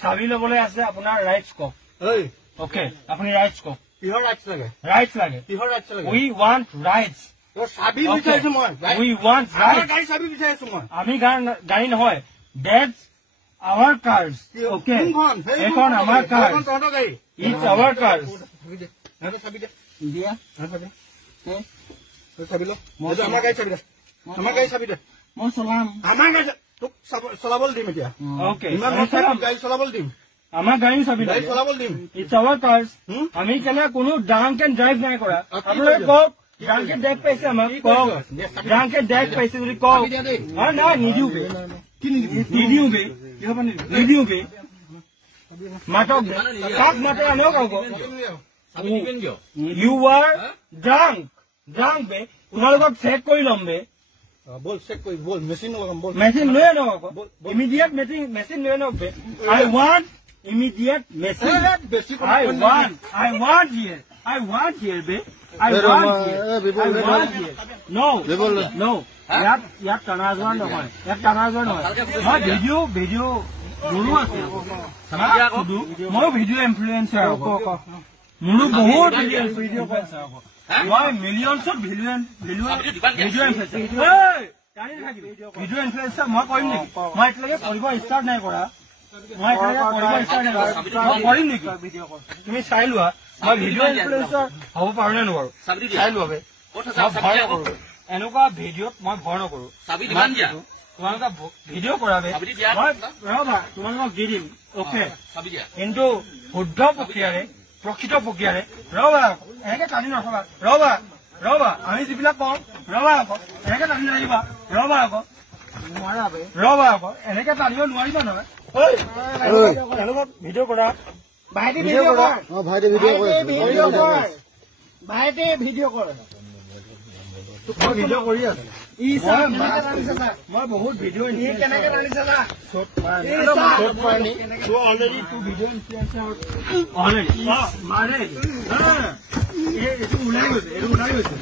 চাবি লবলৈ আছে আপোনাৰ ৰাইটস কক ওকে আপুনি ৰাইটস কক কিহৰ ৰাইটস লাগে কিহৰ ৰাইটস লাগে উই ৱান্ট ৰাইটস চাবি বিচাৰিছো মই উই ৱান্ট ৰাইটস গাড়ী চাবি বিচাৰিছো মই আমি গাড়ী নহয় দ্যাটস আৱাৰ কাৰ্স ওকে এখন আমাৰ কাৰ্স এখন তহঁতৰ গাড়ী ইটস আৱাৰ কাৰ্স এটা চাবি দে দিয়া চাবি চাবি ল মই আমাৰ গাড়ী চাবি দে আমাৰ গাড়ী চাবি দে মই চলাম আমাৰ গাড়ী তোক চলাবলৈ দিম এতিয়া ওকে ইমান গাড়ী চলাবলৈ দিম আমাৰ গাড়ী চাবি গাড়ী চলাবলৈ দিম ইটস আৱাৰ কাৰ্স আমি কেনে কোনো ড্ৰাংক এণ্ড ড্ৰাইভ নাই কৰা আপোনালোকে কওক ড্ৰাংকে ড্ৰাইভ পাইছে আমাক কওক ড্ৰাংকে ড্ৰাইভ পাইছে যদি কওক নাই নিদিও বে কি নিদিও বে কি হ'ব নিদিও বে মাতক কাক মাতে আনক আকৌ ইউ আৰ ড্ৰাংক বে তোমালোকক চেক কৰি ল'ম বে বল চেক কৰি বল মেচিন লগাম বল মেচিন লৈ আনক আকৌ ইমিডিয়েট মেচিন লৈ আনক বে আই want immediate message. I want here. Be. I want here. No. Yat tanazwan no hoy. Ma video dulu ase. Samajha kudu. Moi video influencer ko. Mulu bahut video influencer ko. Moi millions of video influencer. Hey! Video influencer moi koim neki. Moi etlage koribo start nai kora. তুমি চাই লোৱা মই video' influencer হ'ব পাৰো নে নোৱাৰো চাই লোৱা এনেকুৱা ভিডিঅ'ত মই ভয় নকৰো তোমালোকে ভিডিঅ' কৰাবে ৰবা তোমালোকক দি দিম অ'কে কিন্তু শুদ্ধ প্ৰক্ৰিয়াৰে প্ৰকৃত প্ৰক্ৰিয়াৰে ৰবা এনেকে টানি নথবা ৰবা আমি যিবিলাক কওঁ ৰবা আকৌ এনেকে টানি নাহিবা ৰবা আকৌ এনেকে টানিব নোৱাৰিবা নহয় ভিডিঅ' কৰা ভাইটি ভিডিঅ' কৰ ভিডিঅ' কৰি আছে মই বহুত ভিডিঅ' কেনেকে ৰান্ধিছা অলৰেডি টু ভিডিঅ' ইনফ্লুৱেঞ্চাৰ মাৰে এইটো ওলাই গৈছে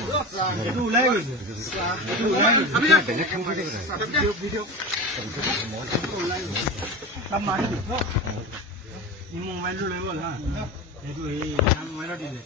মোবাইলটো লৈ গ'ল হা এইটো এই মোবাইলত দিলে